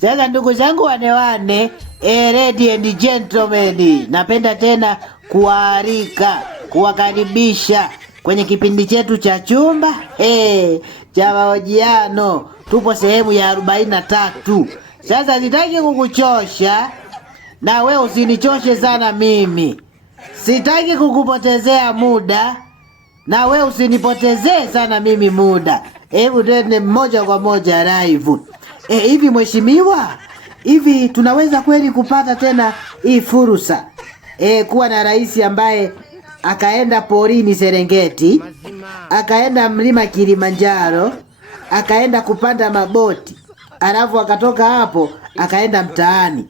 Sasa ndugu zangu wane, ladies and gentlemen, napenda tena kuwakaribisha kwenye kipindi chetu cha chumba cha mahojiano. Tupo sehemu ya 43. Sasa sitaki kukuchosha, na wewe usinichoshe sana mimi. Sitaki kukupotezea muda, na wewe usinipotezee sana mimi muda. Hebu twende moja kwa moja live. Hivi mheshimiwa, hivi tunaweza kweli kupata tena hii fursa kuwa na rais ambaye akaenda porini Serengeti, akaenda mlima Kilimanjaro, akaenda kupanda maboti, alafu akatoka hapo akaenda mtaani,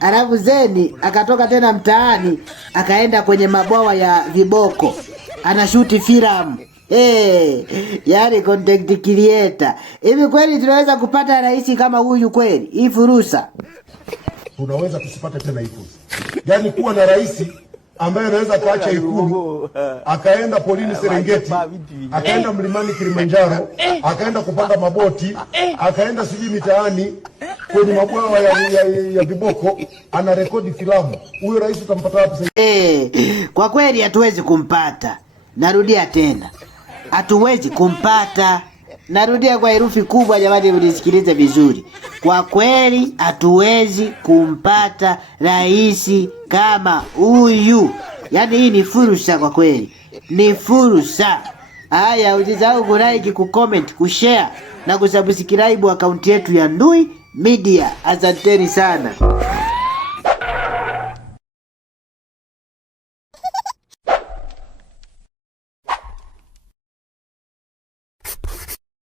alafu zeni akatoka tena mtaani akaenda kwenye mabwawa ya viboko anashuti filamu? Yaani content creator. Hivi kweli tunaweza kupata rais kama huyu kweli? Hii fursa tunaweza tusipate tena hii fursa. Yaani kuwa na rais ambaye anaweza kuacha Ikulu akaenda polini Serengeti, akaenda mlimani Kilimanjaro, akaenda kupanda maboti, akaenda sijui mitaani kwenye mabwawa ya viboko ana rekodi filamu. Huyo rais utampata wapi sasa? Kwa kweli hatuwezi kumpata. Narudia tena, hatuwezi kumpata. Narudia kwa herufi kubwa jamani, mnisikilize vizuri. Kwa kweli hatuwezi kumpata rais kama huyu. Yaani hii ni fursa, kwa kweli ni fursa. Haya, usisahau kulike, kucomment, kushare na kusubscribe akaunti yetu ya Ndui Media. Asanteni sana.